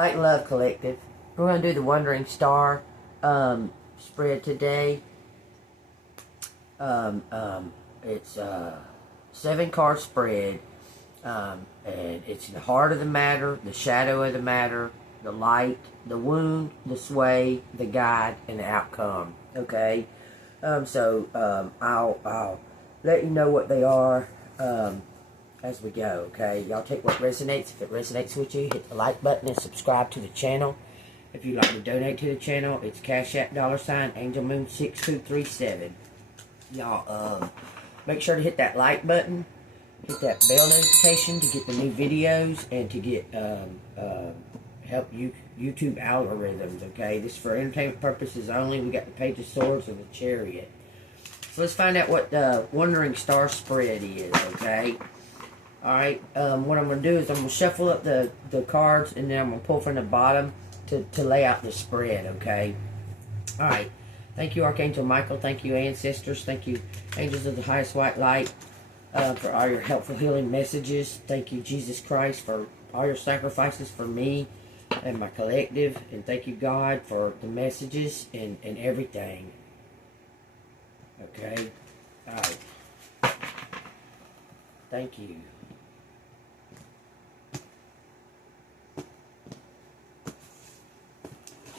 Light Love Collective. We're going to do the Wandering Star spread today. It's a 7-card spread, and it's the heart of the matter, the shadow of the matter, the light, the wound, the sway, the guide, and the outcome. Okay, I'll let you know what they are as we go. Okay, y'all take what resonates. If it resonates with you, hit the like button and subscribe to the channel. If you'd like to donate to the channel, it's Cash App $Angelmoon6237. Y'all, make sure to hit that like button, hit that bell notification to get the new videos and to get help YouTube algorithms. Okay, this is for entertainment purposes only. We got the Page of Swords and the Chariot. So let's find out what the Wandering Star spread is. Okay. Alright, what I'm going to do is I'm going to shuffle up the cards, and then I'm going to pull from the bottom to lay out the spread, okay? Alright, thank you, Archangel Michael. Thank you, ancestors. Thank you, angels of the highest white light, for all your helpful healing messages. Thank you, Jesus Christ, for all your sacrifices for me and my collective. And thank you, God, for the messages and everything. Okay? Alright. Thank you.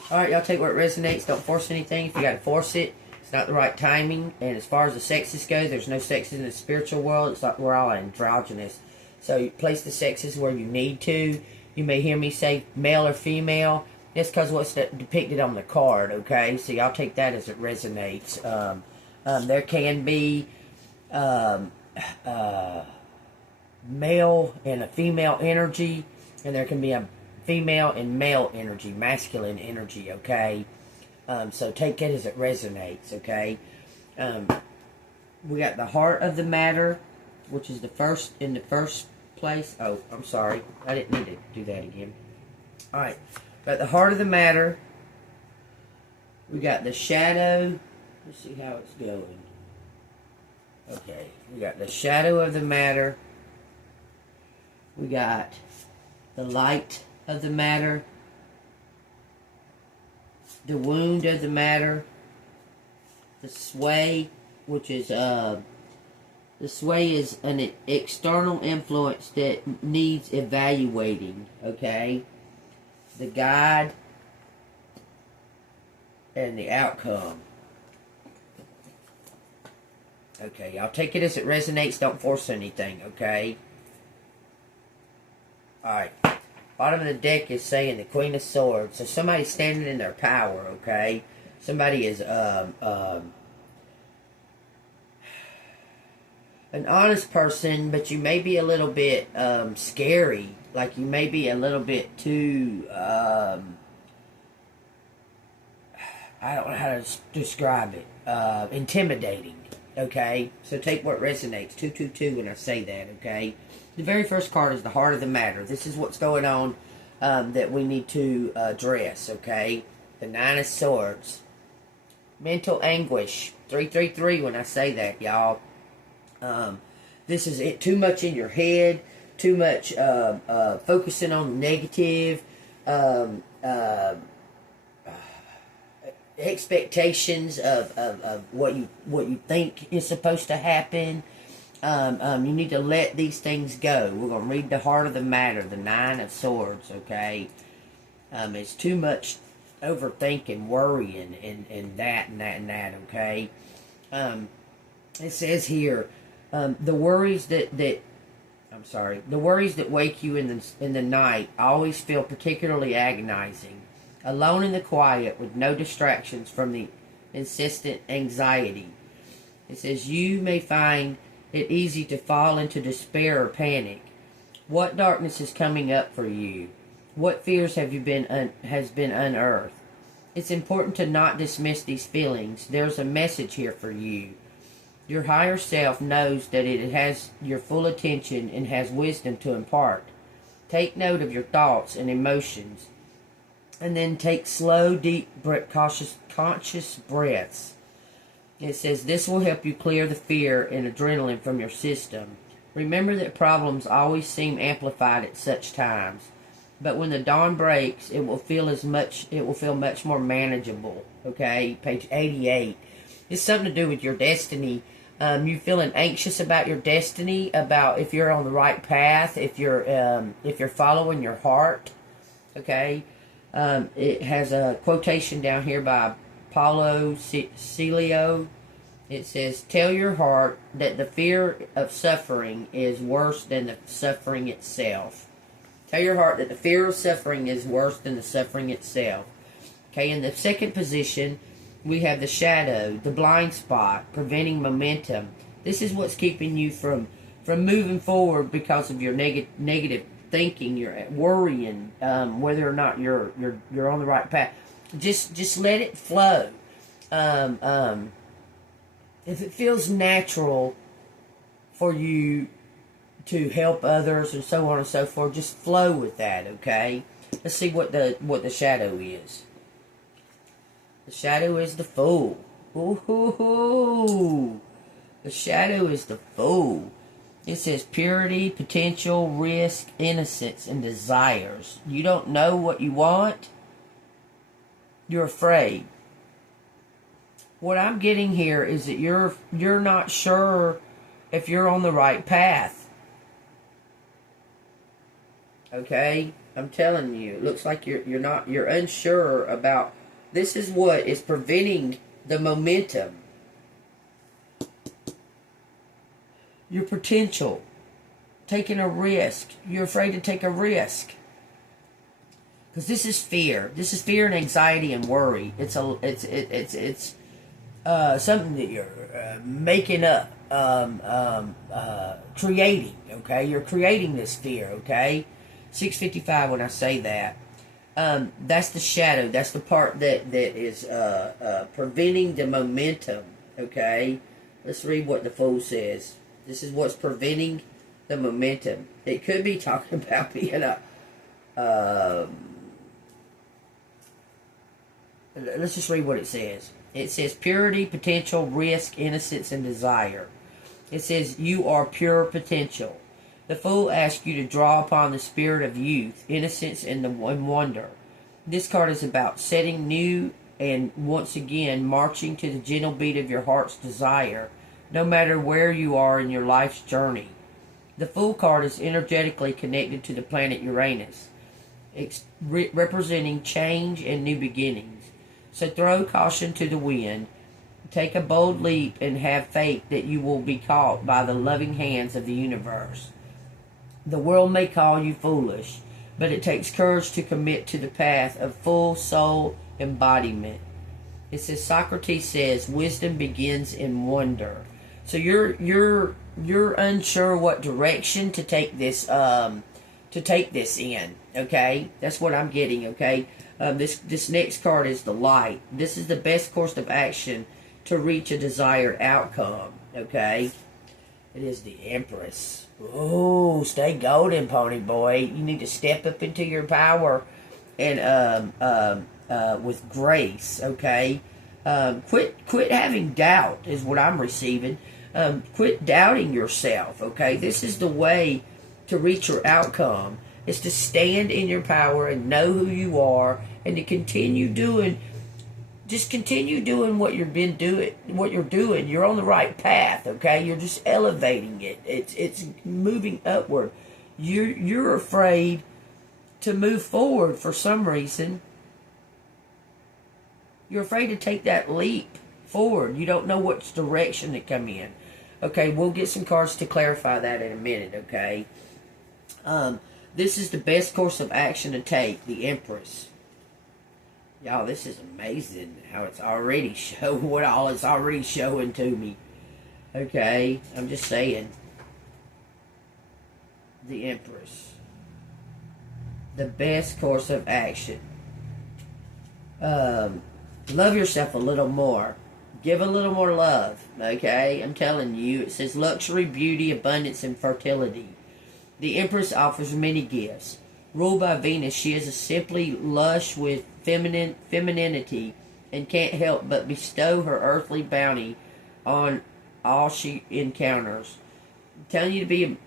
Alright, y'all take what resonates. Don't force anything. If you got to force it, it's not the right timing. And as far as the sexes go, there's no sexes in the spiritual world. It's like we're all androgynous. So you place the sexes where you need to. You may hear me say male or female. That's because what's depicted on the card, okay? So y'all take that as it resonates. There can be male and a female energy, and there can be a female and male energy, masculine energy, okay? So take it as it resonates, okay? We got the heart of the matter, which is in the first place. Oh, I'm sorry. I didn't need to do that again. Alright. Got the heart of the matter. We got the shadow. Let's see how it's going. Okay. We got the shadow of the matter. We got the light of the matter, the wound of the matter, the sway, which is the sway is an external influence that needs evaluating, okay? The guide and the outcome. Okay, y'all take it as it resonates. Don't force anything, okay? Alright. Bottom of the deck is saying the Queen of Swords. So somebody's standing in their power, okay? Somebody is an honest person, but you may be a little bit scary. Like you may be a little bit too I don't know how to describe it. Intimidating, okay? So take what resonates. 222 when I say that, okay? The very first card is the heart of the matter. This is what's going on that we need to address, okay? The 9 of Swords. Mental anguish. 333 when I say that, y'all. This is it. Too much in your head. Too much focusing on negative. Expectations of what you think is supposed to happen. You need to let these things go. We're going to read the heart of the matter, the 9 of Swords, okay? It's too much overthinking, worrying, and that, okay? It says here, the worries that wake you in the night always feel particularly agonizing. Alone in the quiet with no distractions from the insistent anxiety. It says you may find it easy to fall into despair or panic. What darkness is coming up for you? What fears has been unearthed? It's important to not dismiss these feelings. There's a message here for you. Your higher self knows that it has your full attention and has wisdom to impart. Take note of your thoughts and emotions, and then take slow, deep, conscious breaths. It says this will help you clear the fear and adrenaline from your system. Remember that problems always seem amplified at such times. but when the dawn breaks, it will feel much more manageable. Okay, page 88. It's something to do with your destiny. You feeling anxious about your destiny, about if you're on the right path, if you're following your heart. Okay, it has a quotation down here by Paulo Coelho. It says, "Tell your heart that the fear of suffering is worse than the suffering itself." Tell your heart that the fear of suffering is worse than the suffering itself. Okay, in the second position, we have the shadow, the blind spot, preventing momentum. This is what's keeping you from moving forward because of your negative thinking. You're worrying whether or not you're on the right path. Just let it flow. If it feels natural for you to help others and so on and so forth, just flow with that, okay? Let's see what the shadow is. The shadow is the Fool. Ooh, the shadow is the Fool. It says purity, potential, risk, innocence, and desires. You don't know what you want. You're afraid. What I'm getting here is that you're not sure if you're on the right path. Okay? I'm telling you, it looks like you're unsure about. This is what is preventing the momentum. Your potential. Taking a risk. You're afraid to take a risk. Because this is fear. This is fear and anxiety and worry. It's something that you're making up, creating. Okay, you're creating this fear. Okay, 6:55 when I say that. That's the shadow. That's the part that is preventing the momentum. Okay, let's read what the Fool says. This is what's preventing the momentum. It could be talking about being a. Let's just read what it says. It says purity, potential, risk, innocence, and desire. It says you are pure potential. The Fool asks you to draw upon the spirit of youth, innocence, and wonder. This card is about setting new and once again marching to the gentle beat of your heart's desire, no matter where you are in your life's journey. The Fool card is energetically connected to the planet Uranus, representing change and new beginnings. So throw caution to the wind, take a bold leap, and have faith that you will be caught by the loving hands of the universe. The world may call you foolish, but it takes courage to commit to the path of full soul embodiment. It says, Socrates says, wisdom begins in wonder. So you're unsure what direction to take this in. Okay, that's what I'm getting. Okay. This next card is the Light. This is the best course of action to reach a desired outcome. Okay, it is the Empress. Oh, stay golden, pony boy. You need to step up into your power and with grace. Okay, quit having doubt is what I'm receiving. Quit doubting yourself. Okay, this is the way to reach your outcome. Is to stand in your power and know who you are, and to continue doing what you're doing. You're on the right path, okay? You're just elevating it. It's moving upward. You're afraid to move forward for some reason. You're afraid to take that leap forward. You don't know which direction to come in. Okay, we'll get some cards to clarify that in a minute, okay? This is the best course of action to take, the Empress. Y'all, this is amazing how it's already what all it's already showing to me. Okay, I'm just saying. The Empress. The best course of action. Love yourself a little more. Give a little more love. Okay, I'm telling you. It says luxury, beauty, abundance, and fertility. The Empress offers many gifts. Ruled by Venus, she is simply lush with femininity and can't help but bestow her earthly bounty on all she encounters. I'm telling you to be...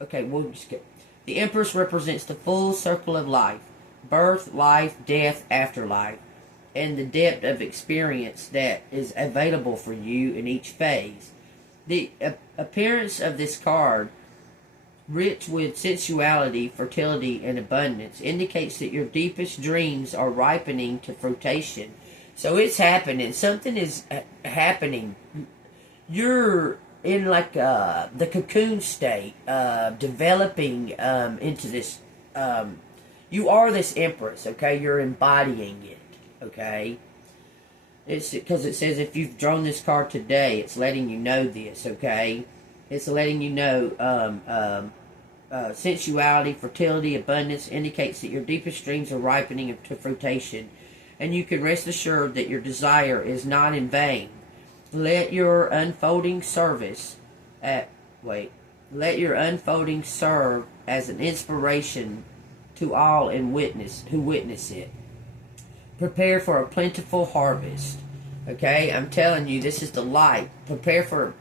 Okay, we'll just go. The Empress represents the full circle of life: birth, life, death, afterlife, and the depth of experience that is available for you in each phase. The appearance of this card, rich with sensuality, fertility, and abundance, indicates that your deepest dreams are ripening to fruition. So it's happening. Something is happening. You're in like the cocoon state, developing into this. You are this Empress, okay? You're embodying it, okay? It's because it says if you've drawn this card today, it's letting you know this, okay? It's letting you know sensuality, fertility, abundance indicates that your deepest dreams are ripening to fruition, and you can rest assured that your desire is not in vain. Let your unfolding let your unfolding serve as an inspiration to all and who witness it. Prepare for a plentiful harvest. Okay, I'm telling you, this is the light. Prepare for.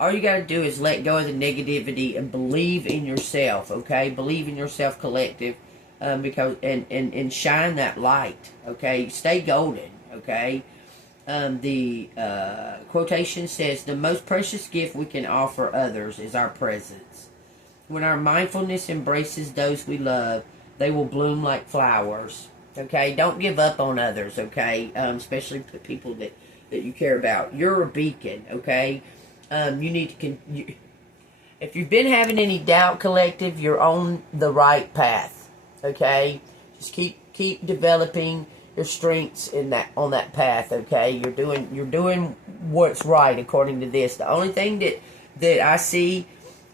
All you got to do is let go of the negativity and believe in yourself. Okay, believe in yourself, collective, because and shine that light. Okay, stay golden. Okay. The quotation says, "The most precious gift we can offer others is our presence. When our mindfulness embraces those we love, they will bloom like flowers." Okay, don't give up on others. Okay, especially people that you care about. You're a beacon. Okay, you need to. If you've been having any doubt, collective, you're on the right path. Okay, just keep developing your strengths on that path. Okay, you're doing what's right according to this. The only thing that I see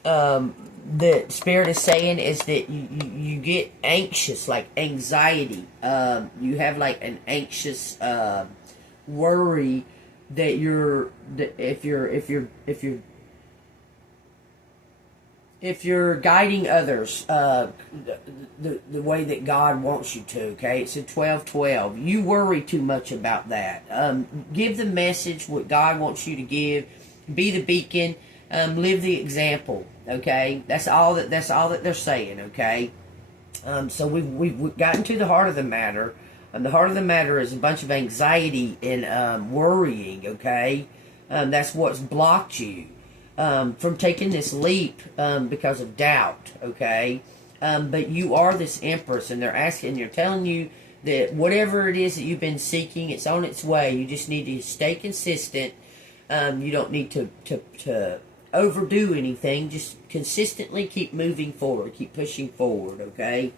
that Spirit is saying is that you get anxious, like anxiety. You have like an anxious worry that if you're guiding others the way that God wants you to, okay? It's a 12-12. You worry too much about that. Give the message what God wants you to give. Be the beacon. Live the example, okay? That's all that they're saying, okay? So we've gotten to the heart of the matter. The heart of the matter is a bunch of anxiety and worrying, okay? That's what's blocked you from taking this leap because of doubt, okay? But you are this Empress, and they're telling you that whatever it is that you've been seeking, it's on its way. You just need to stay consistent. You don't need to overdo anything. Just consistently keep moving forward. Keep pushing forward, okay?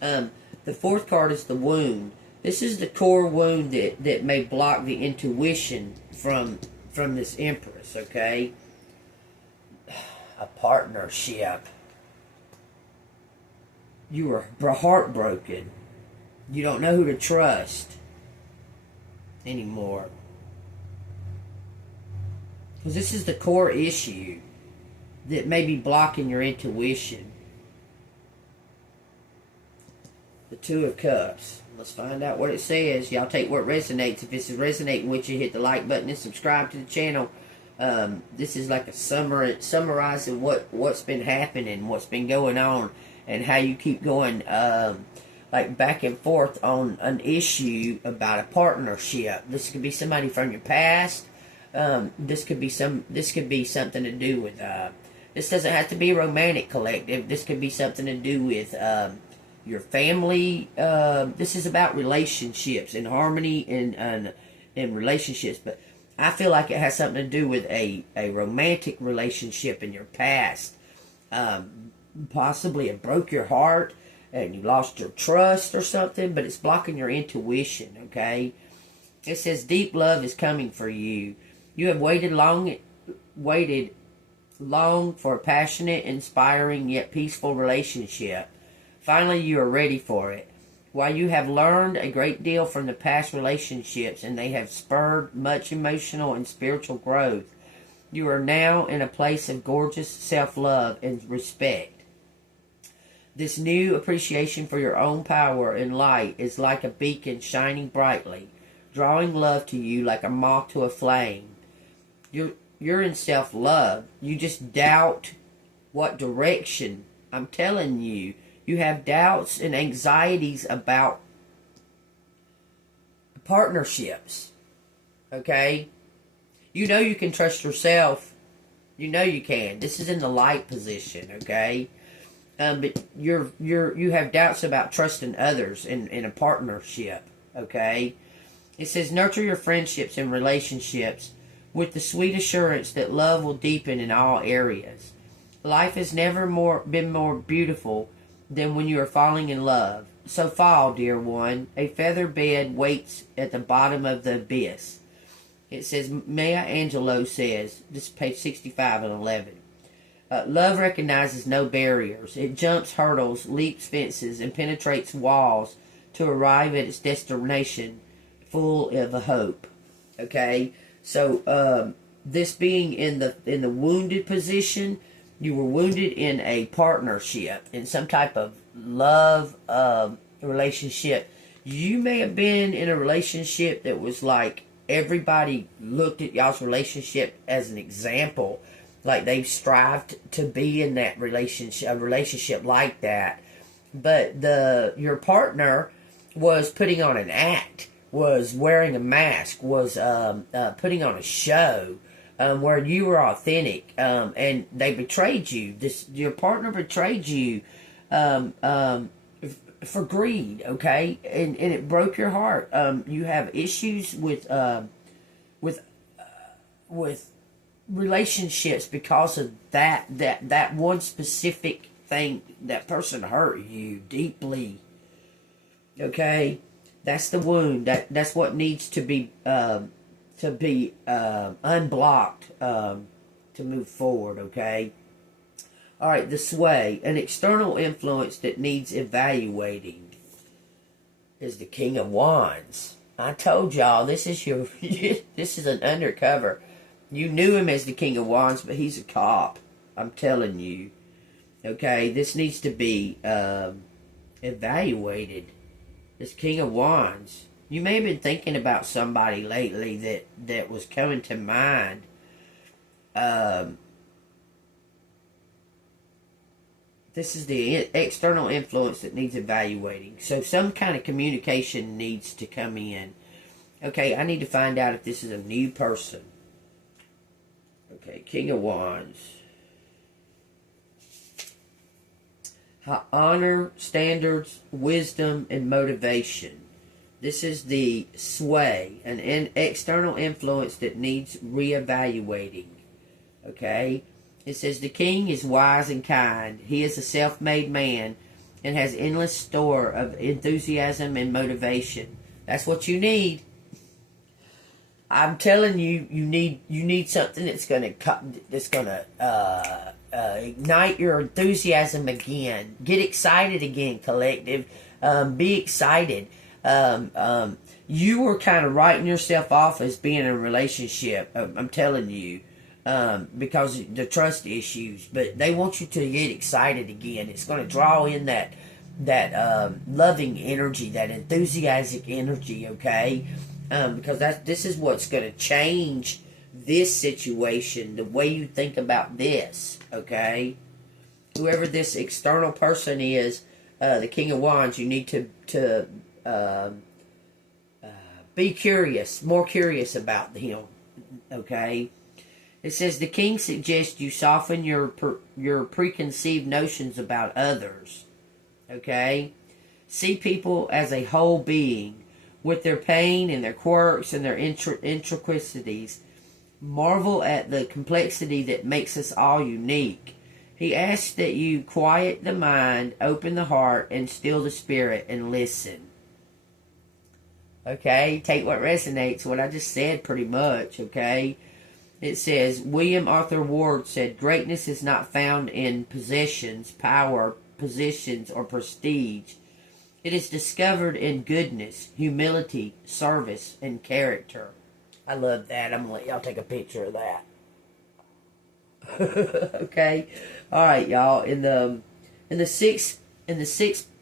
The fourth card is the wound. This is the core wound that may block the intuition from this Empress, okay? A partnership. You are heartbroken. You don't know who to trust anymore. Because this is the core issue that may be blocking your intuition. The Two of Cups. Let's find out what it says. Y'all take what resonates. If this is resonating with you, hit the like button and subscribe to the channel. This is like a summarizing what's been happening, what's been going on, and how you keep going like back and forth on an issue about a partnership. This could be somebody from your past. This could be something to do with. This doesn't have to be romantic, collective. This could be something to do with your family. This is about relationships and harmony and relationships, but I feel like it has something to do with a romantic relationship in your past. Possibly it broke your heart and you lost your trust or something, but it's blocking your intuition, okay? It says deep love is coming for you. You have waited long for a passionate, inspiring, yet peaceful relationship. Finally, you are ready for it. While you have learned a great deal from the past relationships and they have spurred much emotional and spiritual growth, you are now in a place of gorgeous self-love and respect. This new appreciation for your own power and light is like a beacon shining brightly, drawing love to you like a moth to a flame. You're in self-love. You just doubt what direction I'm telling you. You have doubts and anxieties about partnerships. Okay? You know you can trust yourself. You know you can. This is in the light position, okay? But you have doubts about trusting others in a partnership, okay? It says nurture your friendships and relationships with the sweet assurance that love will deepen in all areas. Life has never been more beautiful than when you are falling in love. So fall, dear one. A feather bed waits at the bottom of the abyss. It says, Maya Angelou says, this is page 65 and 11. Love recognizes no barriers. It jumps hurdles, leaps fences, and penetrates walls to arrive at its destination full of a hope. Okay? So, this being in the wounded position, you were wounded in a partnership, in some type of love relationship. You may have been in a relationship that was like everybody looked at y'all's relationship as an example, like they strived to be in that relationship, a relationship like that. But your partner was putting on an act, was wearing a mask, was putting on a show, where you were authentic, and they betrayed you. Your partner betrayed you for greed, okay, and it broke your heart. You have issues with relationships because of that one specific thing. That person hurt you deeply. Okay, that's the wound. That's what needs to be unblocked to move forward. Okay. All right, the sway, an external influence that needs evaluating, is the King of Wands. I told y'all this is this is an undercover. You knew him as the King of Wands, but he's a cop. I'm telling you. Okay, this needs to be evaluated. This King of Wands. You may have been thinking about somebody lately that was coming to mind. This is the external influence that needs evaluating. So some kind of communication needs to come in. Okay, I need to find out if this is a new person. Okay, King of Wands. Honor, standards, wisdom, and motivation. This is the sway, an external influence that needs reevaluating. Okay? It says, the king is wise and kind. He is a self-made man and has endless store of enthusiasm and motivation. That's what you need. I'm telling you, you need something that's gonna ignite your enthusiasm again. Get excited again, collective. Be excited. You were kind of writing yourself off as being in a relationship. I'm telling you. Because the trust issues, but they want you to get excited again. It's going to draw in that loving energy, that enthusiastic energy, okay? Because this is what's going to change this situation, the way you think about this, okay? Whoever this external person is, the King of Wands, you need to be curious, more curious about him, okay? It says the king suggests you soften your preconceived notions about others. Okay? See people as a whole being with their pain and their quirks and their intricacies. Marvel at the complexity that makes us all unique. He asks that you quiet the mind, open the heart, and still the spirit and listen. Okay? Take what resonates, what I just said pretty much, okay? It says, William Arthur Ward said, greatness is not found in possessions, power, positions, or prestige. It is discovered in goodness, humility, service, and character. I love that. I'm going to let y'all take a picture of that. Okay? Alright, y'all. In the sixth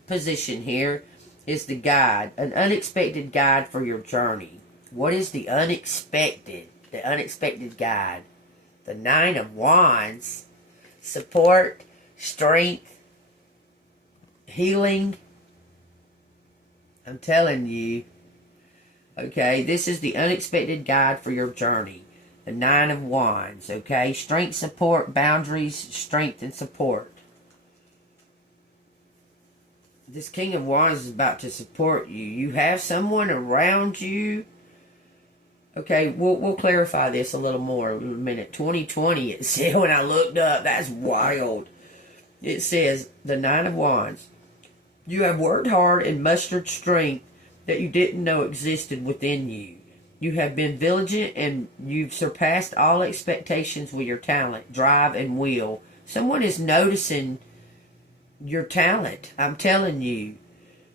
position here is the guide. An unexpected guide for your journey. What is the unexpected? The unexpected guide. The Nine of Wands. Support, strength, healing. I'm telling you. Okay, this is the unexpected guide for your journey. The Nine of Wands. Okay, strength, support, boundaries, strength, and support. This King of Wands is about to support you. You have someone around you. Okay, we'll clarify this a little more in a minute. 2020, it said when I looked up. That's wild. It says, the Nine of Wands. You have worked hard and mustered strength that you didn't know existed within you. You have been vigilant and you've surpassed all expectations with your talent, drive, and will. Someone is noticing your talent. I'm telling you.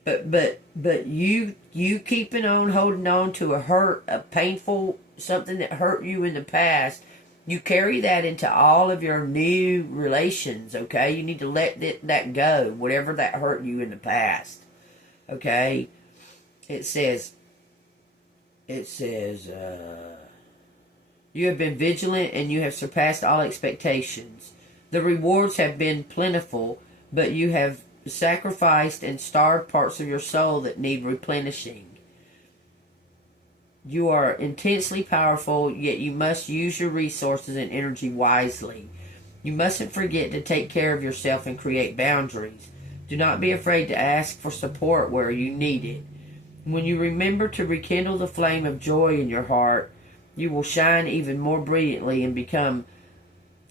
But you keeping on, holding on to a painful, something that hurt you in the past, you carry that into all of your new relations, okay? You need to let that go, whatever that hurt you in the past, okay? It says, you have been vigilant and you have surpassed all expectations. The rewards have been plentiful, but you have sacrificed and starved parts of your soul that need replenishing. You are intensely powerful, yet you must use your resources and energy wisely. You mustn't forget to take care of yourself and create boundaries. Do not be afraid to ask for support where you need it. When you remember to rekindle the flame of joy in your heart, you will shine even more brilliantly and become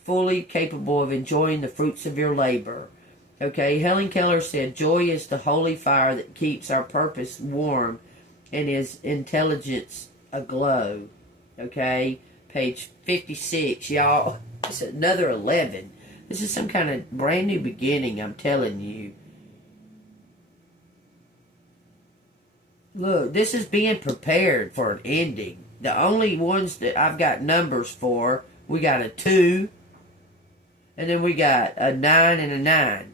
fully capable of enjoying the fruits of your labor. Okay, Helen Keller said, joy is the holy fire that keeps our purpose warm and his intelligence aglow. Okay, page 56, y'all. It's another 11. This is some kind of brand new beginning, I'm telling you. Look, this is being prepared for an ending. The only ones that I've got numbers for, we got a 2, and then we got a 9 and a 9.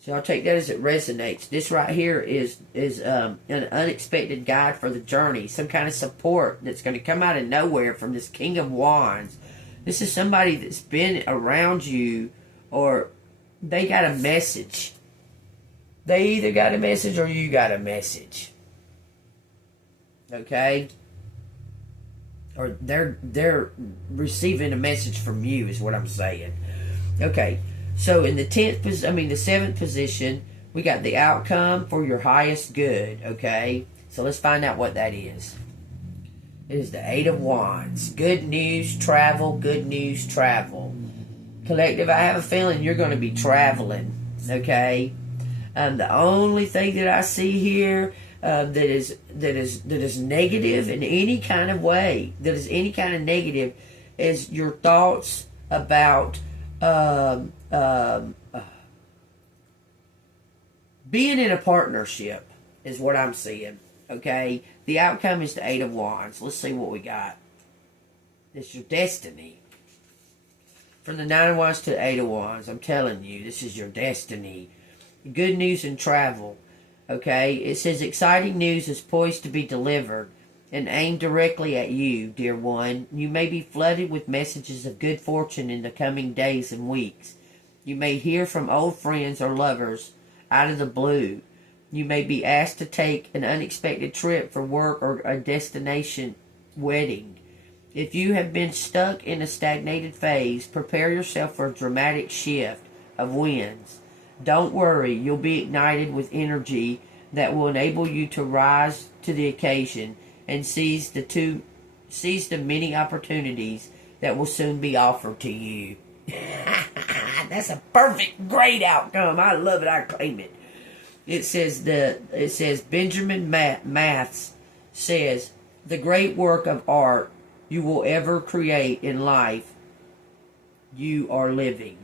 So I'll take that as it resonates. This right here is an unexpected guide for the journey. Some kind of support that's going to come out of nowhere from this King of Wands. This is somebody that's been around you, or they got a message. They either got a message or you got a message. Okay? Or they're receiving a message from you is what I'm saying. Okay. So in the 7th position, we got the outcome for your highest good, okay? So let's find out what that is. It is the 8 of Wands. Good news, travel, good news, travel. Collective, I have a feeling you're going to be traveling, okay? The only thing that I see here that is negative in any kind of way, that is any kind of negative, is your thoughts about being in a partnership is what I'm seeing. Okay, the outcome is the 8 of Wands. Let's see what we got. It's your destiny. From the 9 of Wands to the 8 of Wands, I'm telling you, this is your destiny. Good news and travel. Okay, it says exciting news is poised to be delivered and aimed directly at you, dear one. You may be flooded with messages of good fortune in the coming days and weeks. You may hear from old friends or lovers out of the blue. You may be asked to take an unexpected trip for work or a destination wedding. If you have been stuck in a stagnated phase, prepare yourself for a dramatic shift of winds. Don't worry, you'll be ignited with energy that will enable you to rise to the occasion and seize the many opportunities that will soon be offered to you. That's a perfect, great outcome. I love it. I claim it. It says Benjamin Mathis says, the great work of art you will ever create in life, you are living.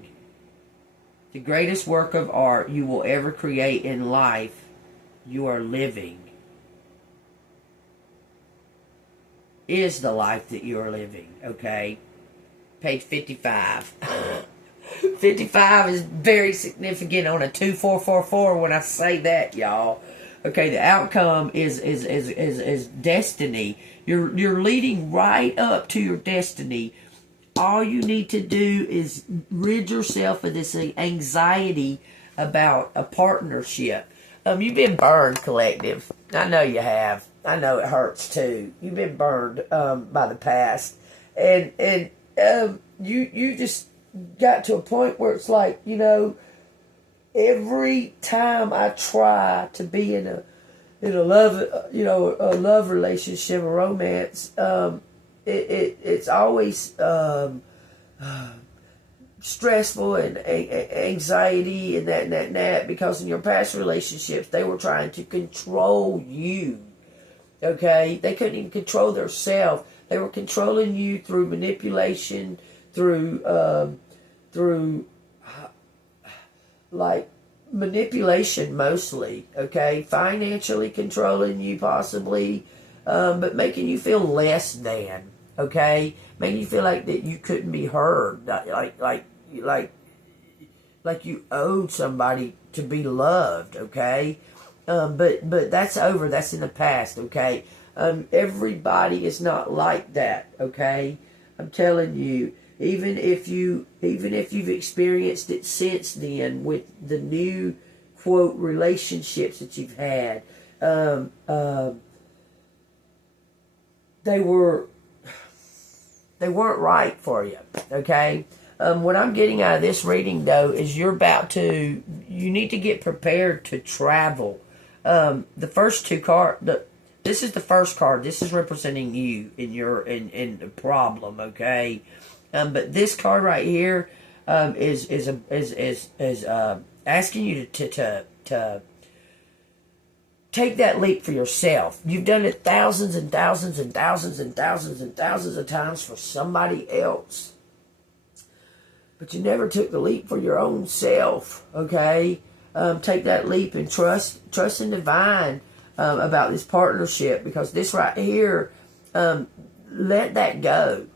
The greatest work of art you will ever create in life, you are living. Is the life that you are living, okay? Page 55. 55 is very significant on a 2444 when I say that, y'all. Okay, the outcome is destiny. You're leading right up to your destiny. all you need to do is rid yourself of this anxiety about a partnership. You've been burned, collective. I know you have. I know it hurts too. You've been burned by the past, and you just got to a point where it's like, you know, every time I try to be in a love, you know, a love relationship, a romance, it's always stressful and anxiety and that because in your past relationships they were trying to control you. Okay, they couldn't even control themselves. They were controlling you through manipulation, through like manipulation mostly. Okay, financially controlling you possibly, but making you feel less than. Okay, making you feel like that you couldn't be heard, like you owed somebody to be loved. Okay, but that's over. That's in the past. Okay, everybody is not like that. Okay, I'm telling you. Even if you've experienced it since then with the new quote relationships that you've had, they weren't right for you. Okay. What I'm getting out of this reading though is you need to get prepared to travel. The first two cards. This is the first card. This is representing you in the problem. Okay. But this card right here is asking you to take that leap for yourself. You've done it thousands and thousands and thousands and thousands and thousands of times for somebody else, but you never took the leap for your own self. Okay, take that leap and trust in divine about this partnership, because this right here, let that go.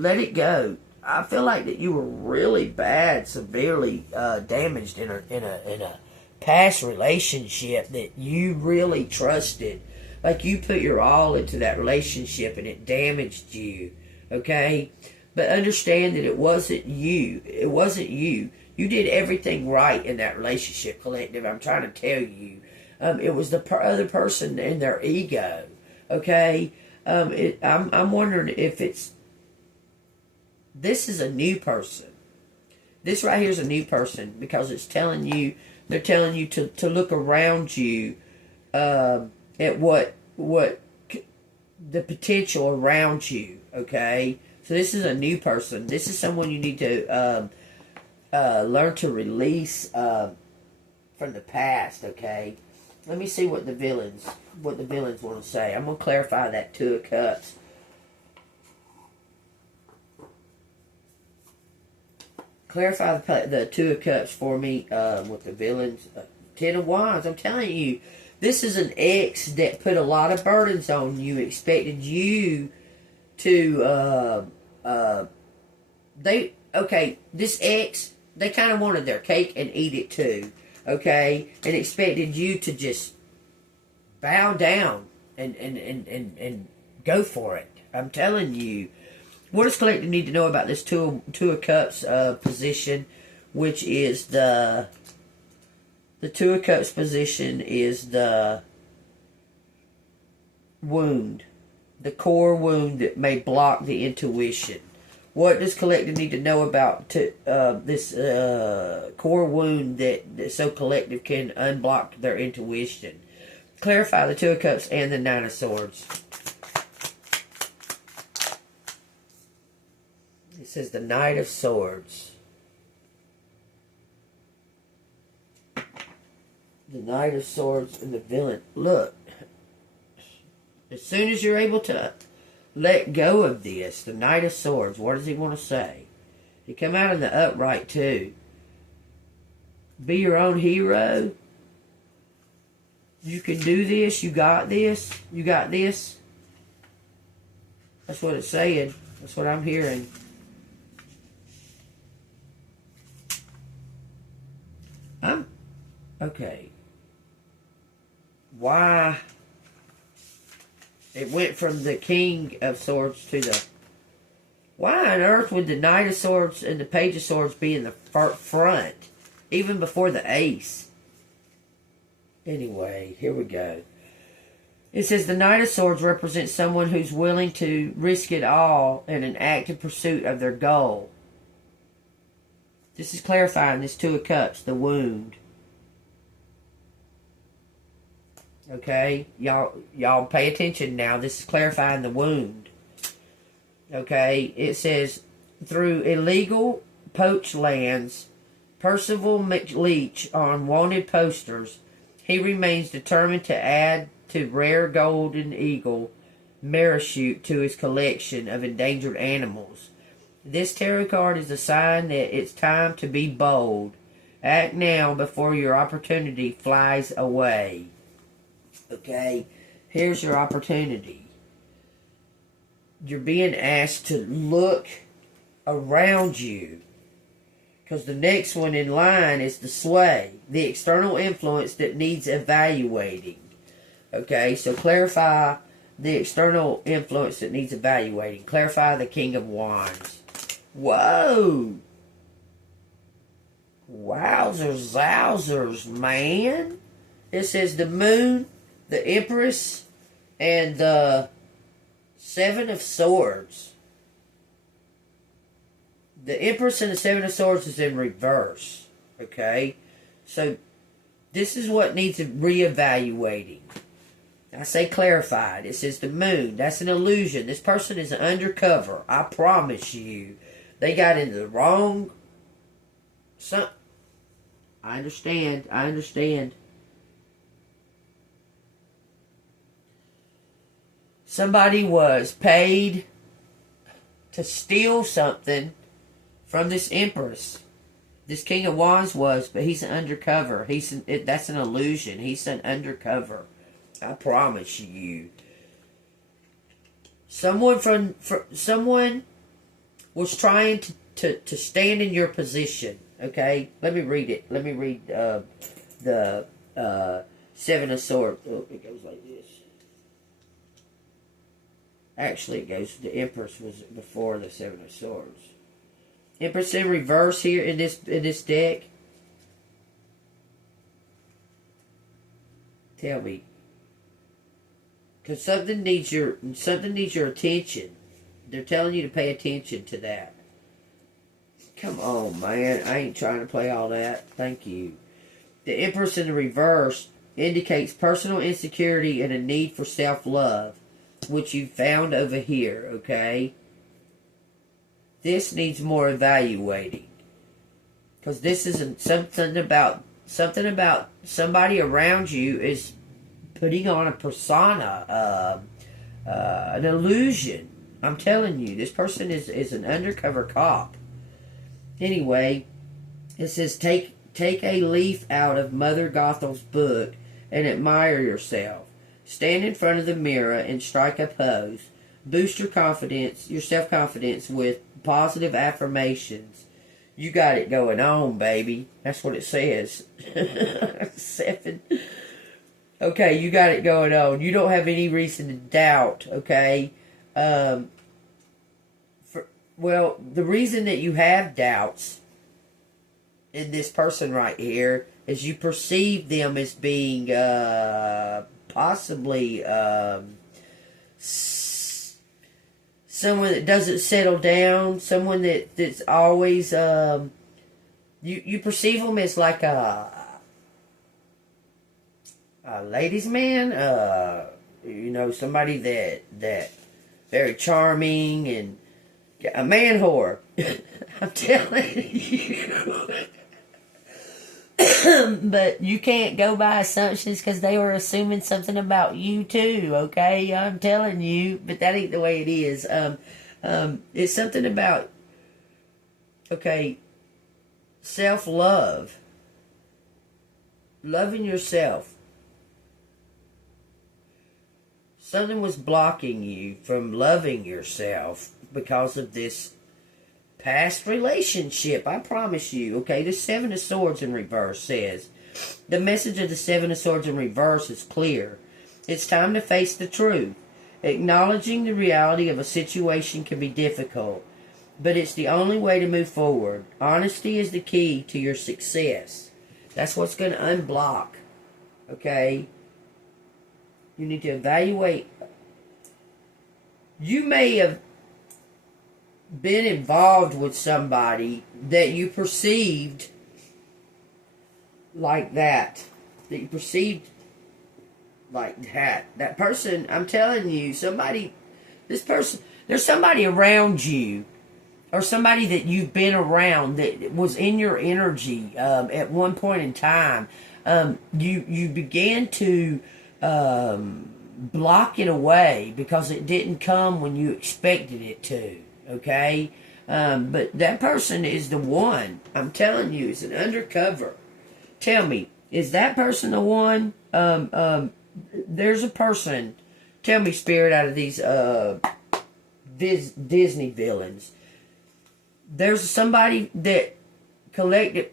Let it go. I feel like that you were really bad, severely damaged in a past relationship that you really trusted. Like you put your all into that relationship and it damaged you. Okay? But understand that it wasn't you. It wasn't you. You did everything right in that relationship, collective. I'm trying to tell you. It was the other person and their ego. Okay? I'm wondering if this is a new person. This right here is a new person, because it's telling you, they're telling you to look around you at what the potential around you. Okay, so this is a new person. This is someone you need to learn to release from the past. Okay, let me see what the villains want to say. I'm gonna clarify that Two of Cups. Clarify the Two of Cups for me with the villains. Ten of Wands. I'm telling you, this is an ex that put a lot of burdens on you, expected you to, this ex, they kind of wanted their cake and eat it too, okay? And expected you to just bow down and go for it. I'm telling you. What does collective need to know about this Two of Cups position, which is the Two of Cups position is the wound, the core wound that may block the intuition. What does collective need to know about this core wound that so collective can unblock their intuition? Clarify the Two of Cups and the Nine of Swords. It says the Knight of Swords. The Knight of Swords and the villain. Look, as soon as you're able to let go of this, the Knight of Swords, what does he want to say? He come out in the upright too. Be your own hero. You can do this. You got this. You got this. That's what it's saying. That's what I'm hearing. Okay. Why it went from the King of Swords to the Why on earth would the Knight of Swords and the Page of Swords be in the front, even before the Ace? Anyway, here we go. It says the Knight of Swords represents someone who's willing to risk it all in an active pursuit of their goal. This is clarifying this Two of Cups, the wound. Okay, y'all pay attention now. This is clarifying the wound. Okay, it says, through illegal poached lands, Percival McLeach on wanted posters, he remains determined to add to rare golden eagle parachute to his collection of endangered animals. This tarot card is a sign that it's time to be bold. Act now before your opportunity flies away. Okay, here's your opportunity. You're being asked to look around you, because the next one in line is the sway, the external influence that needs evaluating. Okay, so clarify the external influence that needs evaluating. Clarify the King of Wands. Whoa! Wowzers, zousers, man. It says the Moon, the Empress, and the Seven of Swords. The Empress and the Seven of Swords is in reverse. Okay? So, this is what needs reevaluating. I say clarified. It says the Moon. That's an illusion. This person is undercover. I promise you. They got into the wrong... I understand. Somebody was paid to steal something from this Empress. This King of Wands was, but he's an undercover. That's an illusion. He's an undercover. I promise you. Someone someone was trying to stand in your position. Okay, let me read it. Let me read the Seven of Swords. Oh, it goes like this. Actually, it goes. The Empress was before the Seven of Swords. Empress in reverse here in this deck. Tell me. Because something needs your attention. They're telling you to pay attention to that. Come on, man. I ain't trying to play all that. Thank you. The Empress in the reverse indicates personal insecurity and a need for self-love, which you found over here, okay? This needs more evaluating. Because this isn't something about somebody around you is putting on a persona, an illusion. I'm telling you, this person is an undercover cop. Anyway, it says take a leaf out of Mother Gothel's book and admire yourself. Stand in front of the mirror and strike a pose. Boost your confidence, your self-confidence with positive affirmations. You got it going on, baby. That's what it says. 7. Okay, you got it going on. You don't have any reason to doubt, okay? Well, the reason that you have doubts in this person right here is you perceive them as being possibly someone that doesn't settle down, someone that's always you perceive them as like a ladies' man, somebody that very charming and a man whore. I'm telling you. But you can't go by assumptions because they were assuming something about you too, okay? I'm telling you, but that ain't the way it is. It's something about, okay, self-love. Loving yourself. Something was blocking you from loving yourself because of this past relationship. I promise you, okay? The Seven of Swords in reverse says, the message of the Seven of Swords in reverse is clear. It's time to face the truth. Acknowledging the reality of a situation can be difficult. but it's the only way to move forward. Honesty is the key to your success. That's what's going to unblock. Okay? You need to evaluate. You may have been involved with somebody that you perceived like that. That you perceived like that. That person, I'm telling you, this person, there's somebody around you, or somebody that you've been around that was in your energy at one point in time. You began to block it away because it didn't come when you expected it to. Okay? But that person is the one. I'm telling you, it's an undercover. Tell me, is that person the one? There's a person. Tell me, Spirit, out of these Disney villains. There's somebody that collected.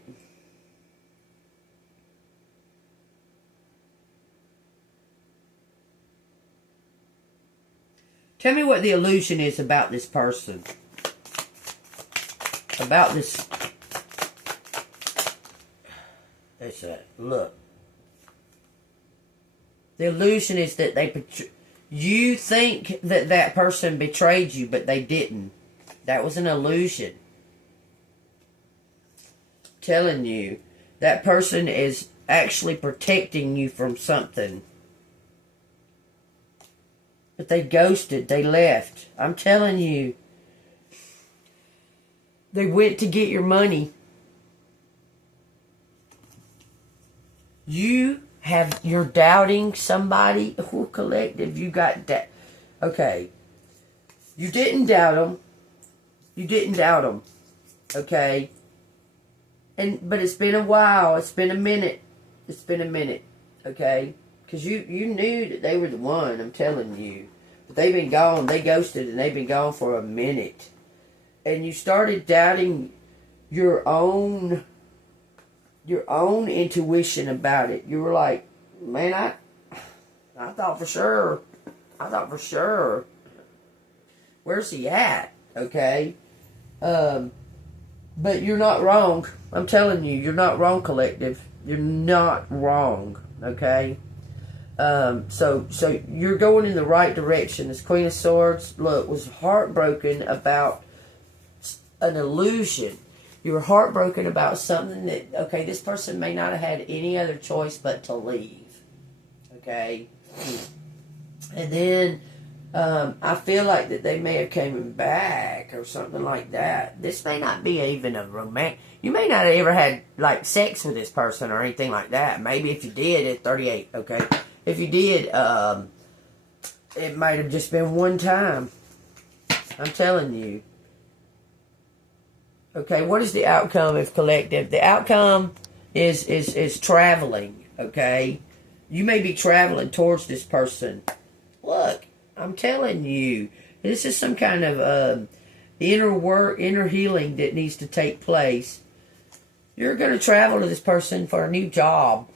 Tell me what the illusion is about this person. About this. It's a look. The illusion is that you think that that person betrayed you, but they didn't. That was an illusion. Telling you, that person is actually protecting you from something. But they ghosted. They left. I'm telling you. They went to get your money. You're doubting somebody. Who collective? You got that. Okay. You didn't doubt them. You didn't doubt them. Okay. But it's been a while. It's been a minute. It's been a minute. Okay. Because you knew that they were the one. I'm telling you. But they've been gone. They ghosted and they've been gone for a minute. And you started doubting your own intuition about it. You were like, man, I thought for sure. I thought for sure. Where's he at? Okay. But you're not wrong. I'm telling you, you're not wrong, collective. You're not wrong. Okay. So you're going in the right direction. This Queen of Swords, look, was heartbroken about an illusion. You were heartbroken about something that, okay, this person may not have had any other choice but to leave. Okay? And then I feel like that they may have came back or something like that. This may not be even a romantic. You may not have ever had, like, sex with this person or anything like that. Maybe if you did at 38, okay? If you did, it might have just been one time. I'm telling you. Okay, what is the outcome of collective? The outcome is traveling, okay? You may be traveling towards this person. Look, I'm telling you, this is some kind of inner work, inner healing that needs to take place. You're going to travel to this person for a new job.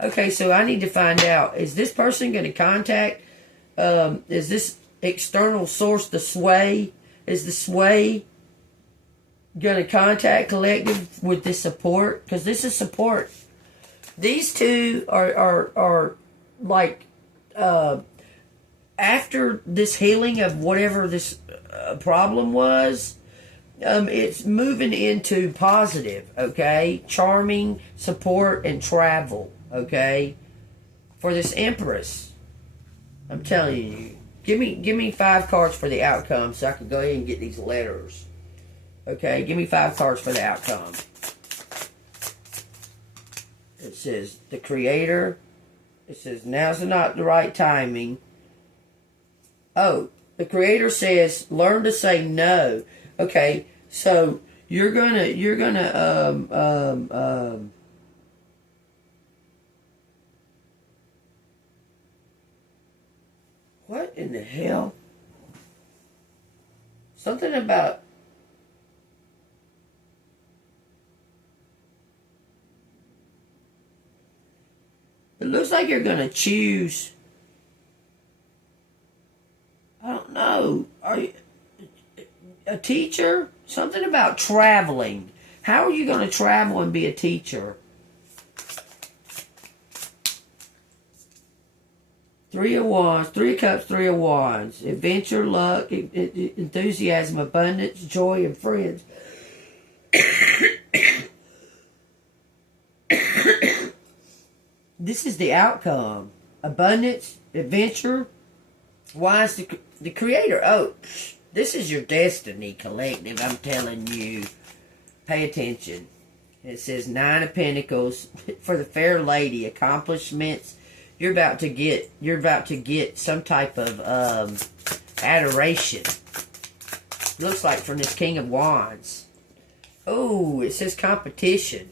Okay, so I need to find out, is this person going to contact, is this external source the sway? Is the sway going to contact collective with this support? Because this is support. These two are like, after this healing of whatever this problem was, it's moving into positive, okay? Charming, support, and travel, okay? For this Empress. I'm telling you. Give me 5 cards for the outcome so I can go ahead and get these letters. Okay, give me 5 cards for the outcome. It says the Creator. It says now's not the right timing. Oh, the Creator says learn to say no. Okay, so you're gonna what in the hell? Something about it looks like you're going to choose. I don't know. teacher? Something about traveling. How are you going to travel and be a teacher? Three of Wands, Three of Cups, Three of Wands. Adventure, luck, enthusiasm, abundance, joy, and friends. This is the outcome. Abundance, adventure. Why is the creator? Oh, this is your destiny, collective. I'm telling you. Pay attention. It says Nine of Pentacles for the fair lady. Accomplishments. You're about to get some type of adoration. Looks like from this King of Wands. Oh, it says competition.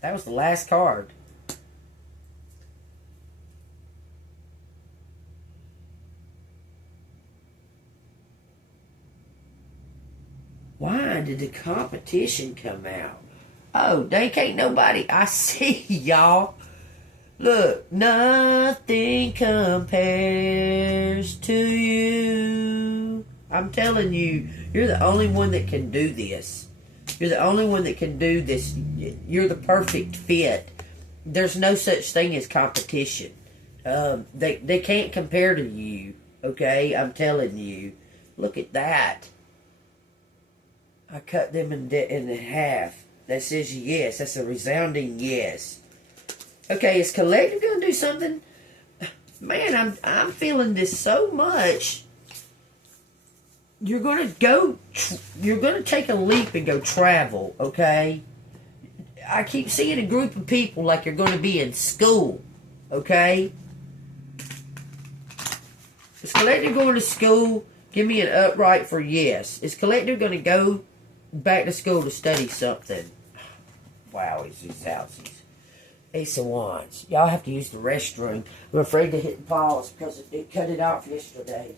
That was the last card. Why did the competition come out? Oh, they can't nobody. I see y'all. Look, nothing compares to you. I'm telling you, you're the only one that can do this. You're the only one that can do this. You're the perfect fit. There's no such thing as competition. They can't compare to you. Okay, I'm telling you. Look at that. I cut them in half. That says yes. That's a resounding yes. Okay, is collective going to do something? Man, I'm feeling this so much. You're going to take a leap and go travel, okay? I keep seeing a group of people like you're going to be in school, okay? Is collective going to school? Give me an upright for yes. Is collective going to go back to school to study something? Wow, these houses. Ace of Wands. Y'all have to use the restroom. I'm afraid to hit pause because it cut it off yesterday.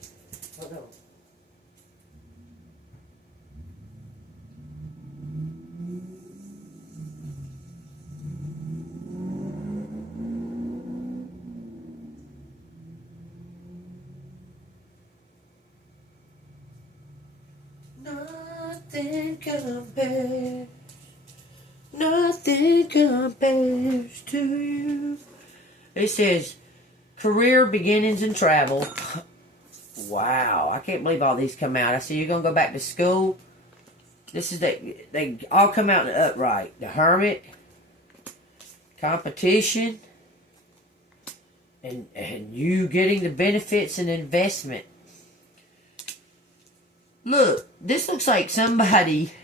Hold on. Nothing compares. Nothing compares to you. It says, career beginnings and travel. Wow, I can't believe all these come out. I see you're going to go back to school. This is they all come out in the upright. The Hermit, competition, and you getting the benefits and investment. Look, this looks like somebody...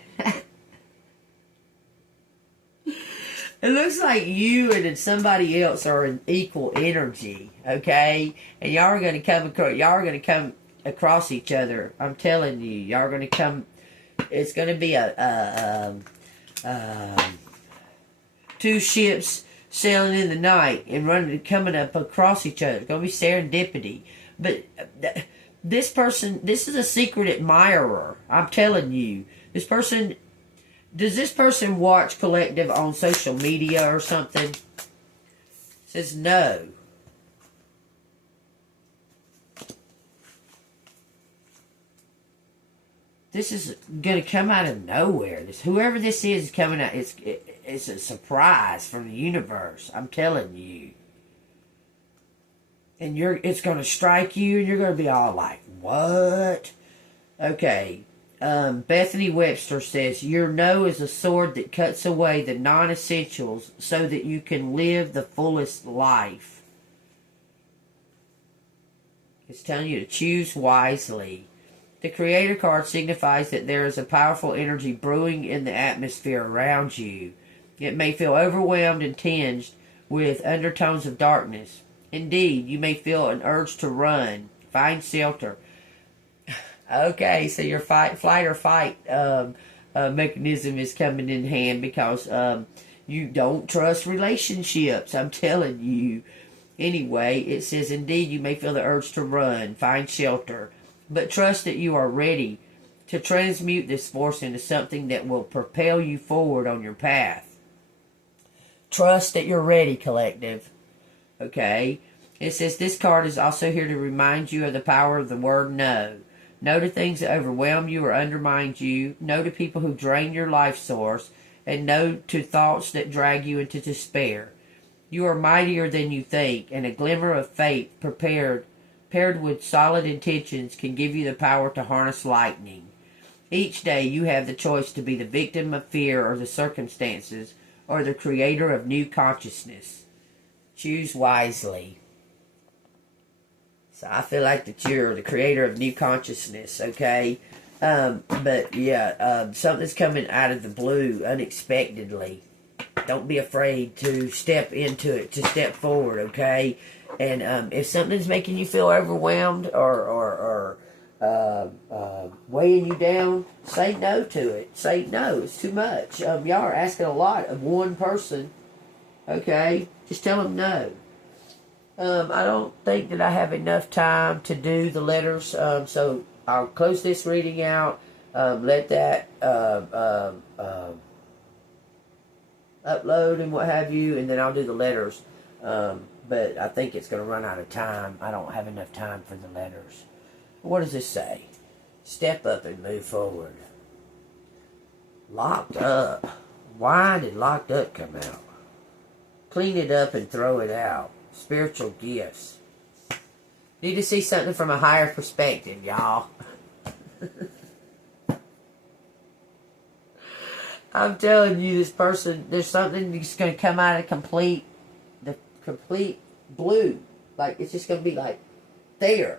It looks like you and somebody else are in equal energy, okay? And y'all are going to come across each other. I'm telling you, y'all are going to come. It's going to be two ships sailing in the night and coming up across each other. It's going to be serendipity. But this person, this is a secret admirer. I'm telling you, this person. Does this person watch collective on social media or something? Says no. This is going to come out of nowhere. Whoever this is coming out, it's a surprise from the universe. I'm telling you. And it's going to strike you, and you're going to be all like, what? Okay. Bethany Webster says, your no is a sword that cuts away the non-essentials so that you can live the fullest life. It's telling you to choose wisely. The Creator card signifies that there is a powerful energy brewing in the atmosphere around you. It may feel overwhelmed and tinged with undertones of darkness. Indeed, you may feel an urge to run, find shelter. Okay, so your flight or fight mechanism is coming in hand because you don't trust relationships. I'm telling you. Anyway, it says, indeed, you may feel the urge to run, find shelter, but trust that you are ready to transmute this force into something that will propel you forward on your path. Trust that you're ready, collective. Okay? It says, this card is also here to remind you of the power of the word no. No to things that overwhelm you or undermine you. No to people who drain your life source. And no to thoughts that drag you into despair. You are mightier than you think, and a glimmer of faith paired with solid intentions can give you the power to harness lightning. Each day you have the choice to be the victim of fear or the circumstances, or the creator of new consciousness. Choose wisely. So I feel like that you're the creator of new consciousness, okay? But yeah, something's coming out of the blue unexpectedly. Don't be afraid to step into it, to step forward, okay? And if something's making you feel overwhelmed or weighing you down, say no to it. Say no, it's too much. Y'all are asking a lot of one person, okay? Just tell them no. I don't think that I have enough time to do the letters, so I'll close this reading out, let that upload and what have you, and then I'll do the letters. But I think it's going to run out of time. I don't have enough time for the letters. What does this say? Step up and move forward. Locked up. Why did locked up come out? Clean it up and throw it out. Spiritual gifts. Need to see something from a higher perspective, y'all. I'm telling you, this person, there's something that's going to come out of the complete blue. Like, it's just going to be like, there.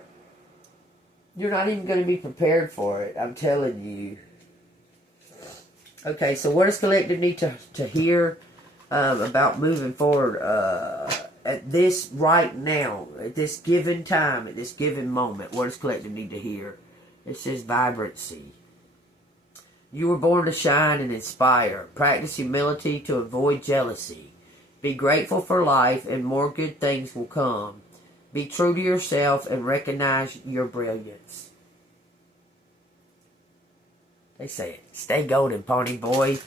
You're not even going to be prepared for it. I'm telling you. Okay, so what does collective need to hear about moving forward at this right now, at this given time, at this given moment? What does collective need to hear? It says vibrancy. You were born to shine and inspire. Practice humility to avoid jealousy. Be grateful for life and more good things will come. Be true to yourself and recognize your brilliance. They say it. Stay golden, pony boy.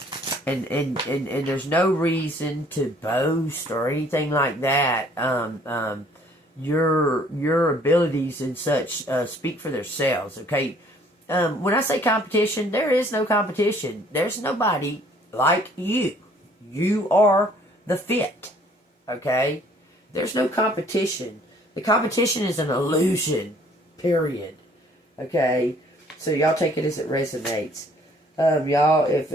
And there's no reason to boast or anything like that. Your abilities and such speak for themselves, okay? When I say competition, there is no competition. There's nobody like you. You are the fit, okay? There's no competition. The competition is an illusion, period, okay? So y'all take it as it resonates. Y'all, if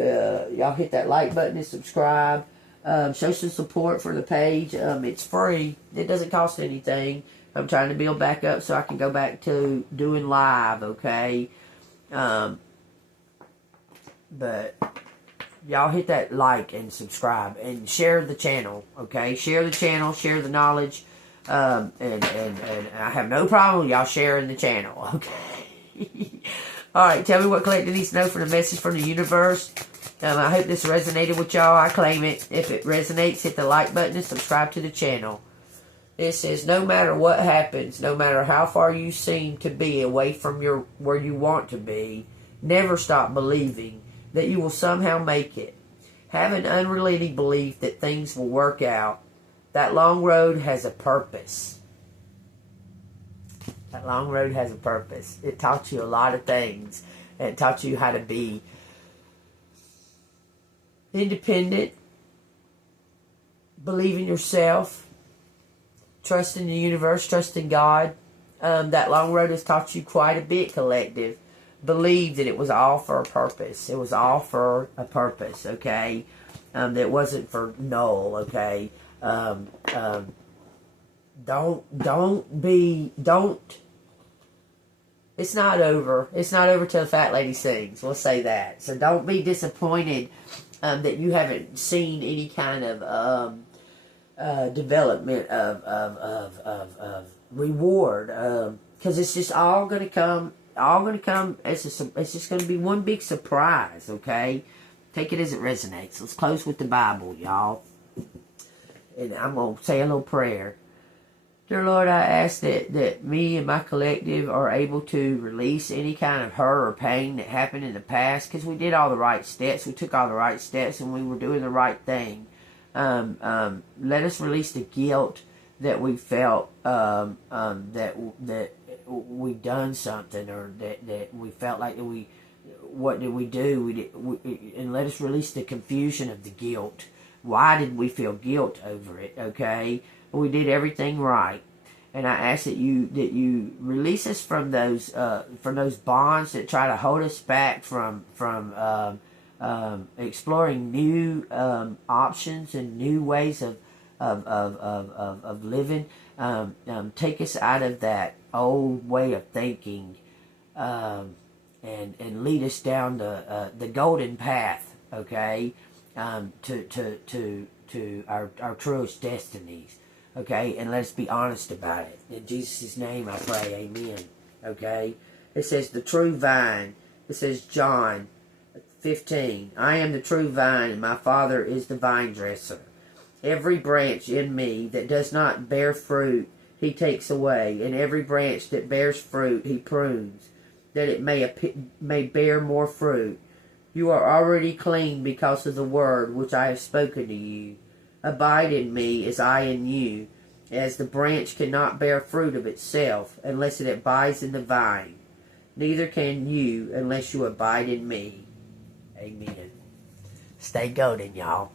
y'all hit that like button and subscribe, show some support for the page. It's free. It doesn't cost anything. I'm trying to build back up so I can go back to doing live, okay? But y'all hit that like and subscribe and share the channel, okay? Share the channel, share the knowledge, and I have no problem with y'all sharing the channel, okay? Alright, tell me what collective needs to know for the message from the universe. I hope this resonated with y'all. I claim it. If it resonates, hit the like button and subscribe to the channel. It says, no matter what happens, no matter how far you seem to be away from where you want to be, never stop believing that you will somehow make it. Have an unrelenting belief that things will work out. That long road has a purpose. That long road has a purpose. It taught you a lot of things. And it taught you how to be independent, believe in yourself, trust in the universe, trust in God. That long road has taught you quite a bit, collective. Believe that it was all for a purpose. It was all for a purpose, okay? That wasn't for null, okay? Don't. It's not over. It's not over till the fat lady sings. We'll say that. So don't be disappointed that you haven't seen any kind of development of reward, because it's just all going to come. It's just going to be one big surprise. Okay, take it as it resonates. Let's close with the Bible, y'all. And I'm going to say a little prayer. Dear Lord, I ask that me and my collective are able to release any kind of hurt or pain that happened in the past, because we did all the right steps. We took all the right steps and we were doing the right thing. Let us release the guilt that we felt, that we've done something, or that we felt like that what did we do? And let us release the confusion of the guilt. Why did we feel guilt over it? Okay, we did everything right, and I ask that you release us from those bonds that try to hold us back from exploring new options and new ways of living. Take us out of that old way of thinking, and lead us down the golden path. Okay, to our truest destinies. Okay, and let's be honest about it. In Jesus' name I pray, amen. Okay, it says the true vine. It says John 15, I am the true vine, and my Father is the vine dresser. Every branch in me that does not bear fruit, he takes away, and every branch that bears fruit, he prunes, that it may bear more fruit. You are already clean because of the word which I have spoken to you. Abide in me as I in you, as the branch cannot bear fruit of itself unless it abides in the vine. Neither can you unless you abide in me. Amen. Stay golden, y'all.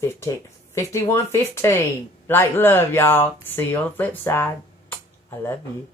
51:15. Like love, y'all. See you on the flip side. I love you.